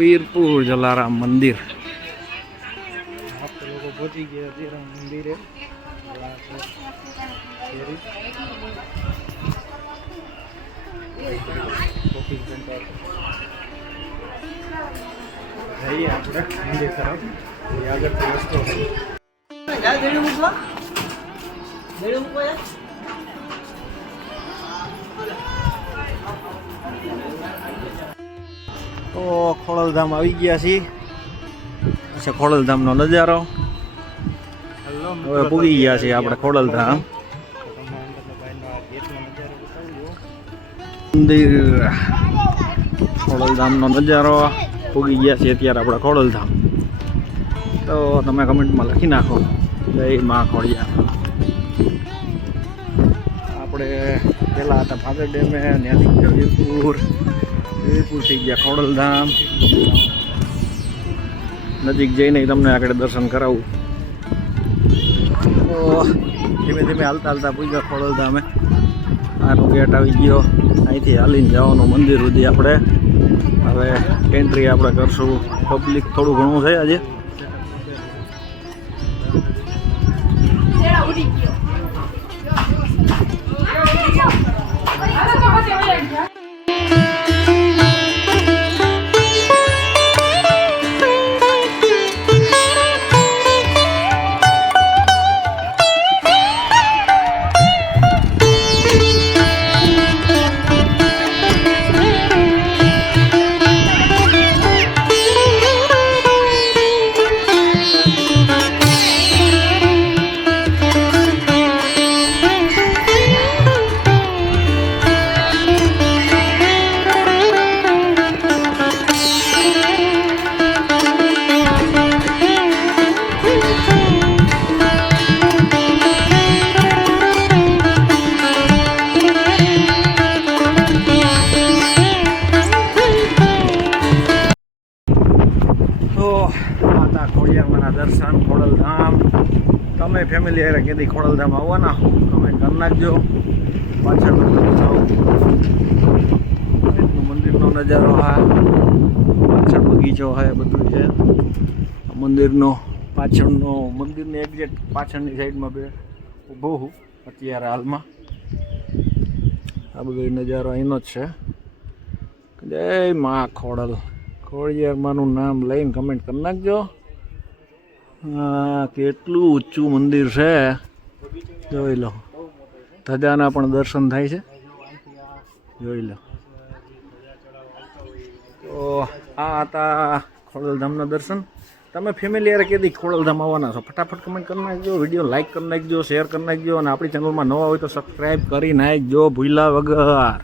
વીરપુર જલારામ મંદિર. આપણે લોકો પહોંચી ગયા જલારામ મંદિરે. શોપિંગ સેન્ટર જઈએ આપણે મંદિર તરફ. આગળ રસ્તો તો ખોડલધામ આવી ગયા છીએ. પછી ખોડલધામનો નજારો. હવે પૂગી ગયા છીએ આપણે ખોડલધામ મંદિર. ખોડલધામનો નજારો પૂગી ગયા છીએ અત્યારે આપણે ખોડલધામ. તો તમે કમેન્ટમાં લખી નાખો જય મા ખોડિયાર. આપણે પહેલાં હતા ભાદર ડેમે, ત્યાંથી ગયા વીરપુર, વીરપુરથી ગયા ખોડલધામ. નજીક જઈને તમને આગળ દર્શન કરાવું. તો ધીમે ધીમે હાલતા હાલતા પૂગ્યા ખોડલધામે. આનો ગેટ આવી ગયો. અહીંથી હાલીને જવાનું મંદિર સુધી આપણે. હવે એન્ટ્રી આપણે કરશું. પબ્લિક થોડું ઘણું છે આજે. ખોડિયારમાંના દર્શન ખોડલધામ. તમે ફેમિલી હારે કીધી ખોડલધામ આવવાના તમે કરી નાખજો. પાછળ મંદિરનો નજારો. આ પાછળ બગીચો છે, બધું છે મંદિરનો. પાછળનો મંદિરની એક્ઝેક્ટ પાછળની સાઈડમાં બે ઊભો હું અત્યારે હાલમાં. આ બધો નજારો અહીંનો જ છે. જય મા ખોડલ. ખોડિયારમાંનું નામ લઈને કમેન્ટ કરી નાખજો. હા, કેટલું ઊંચું મંદિર છે જોઈ લો. ધજાના પણ દર્શન થાય છે, જોઈ લો. તો આ હતા ખોડલધામના દર્શન. તમે ફેમિલી યાર કીધી ખોડલધામ આવવાના છો, ફટાફટ કમેન્ટ કરી નાખજો, વિડીયો લાઇક કરી નાખજો, શેર કરી નાખજો, અને આપણી ચેનલમાં નવા હોય તો સબસ્ક્રાઈબ કરી નાખજો ભૂલ્યા વગર.